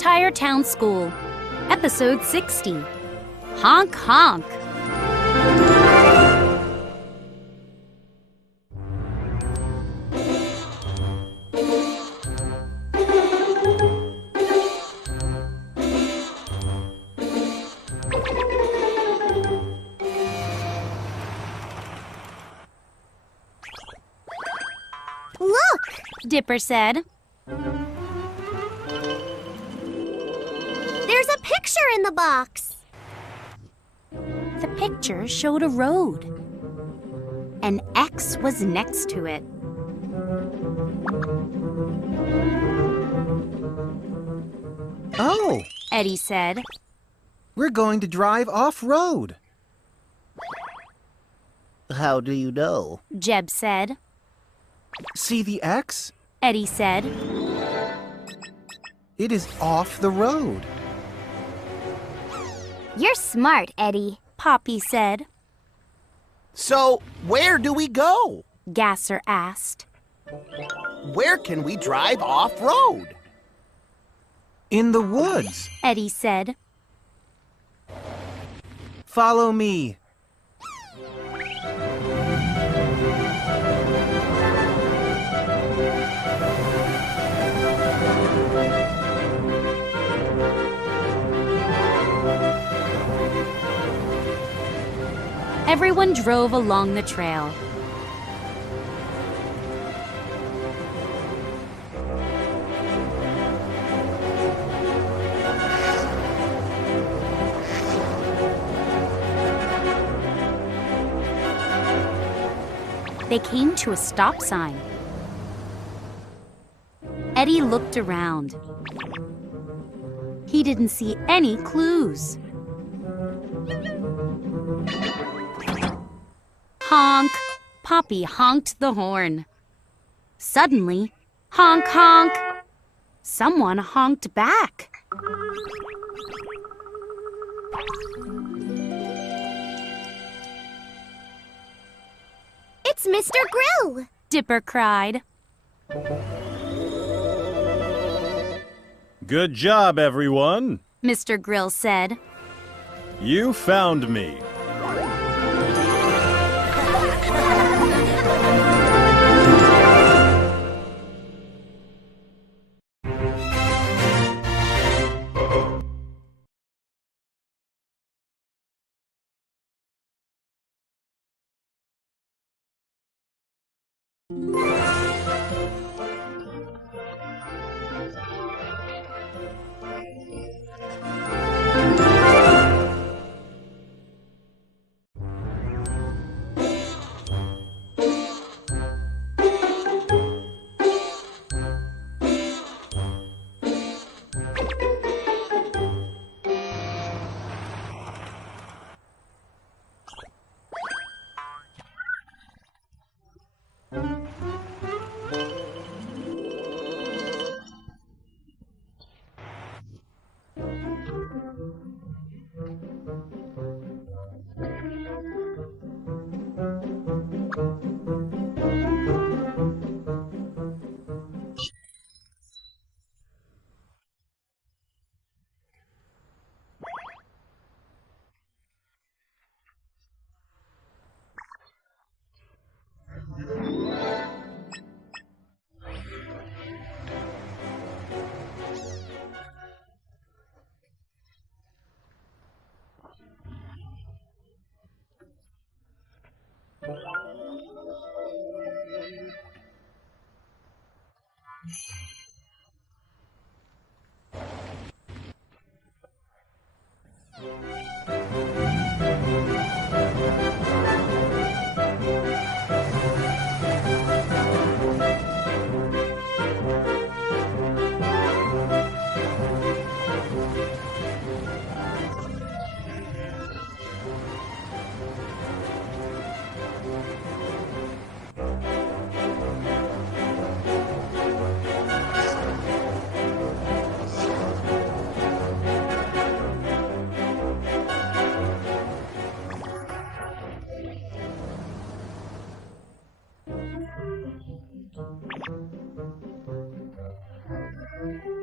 Tire Town School, Episode 60. Honk, honk. Look! Dipper said. There's a picture in the box. The picture showed a road. An X was next to it. Oh, Eddie said. we're going to drive off-road. How do you know? Jeb said. See the X? Eddie said. It is off the road. You're smart, Eddie. Poppy said. So, where do we go? Gasser asked. Where can we drive off-road? In the woods. Eddie said. Follow me. Everyone drove along the trail. They came to a stop sign. Eddie looked around. He didn't see any clues. Honk! Poppy honked the horn. Suddenly, honk, honk! Someone honked back. It's Mr. Grill. Dipper cried. Good job, everyone. Mr. Grill said. You found me. Honk!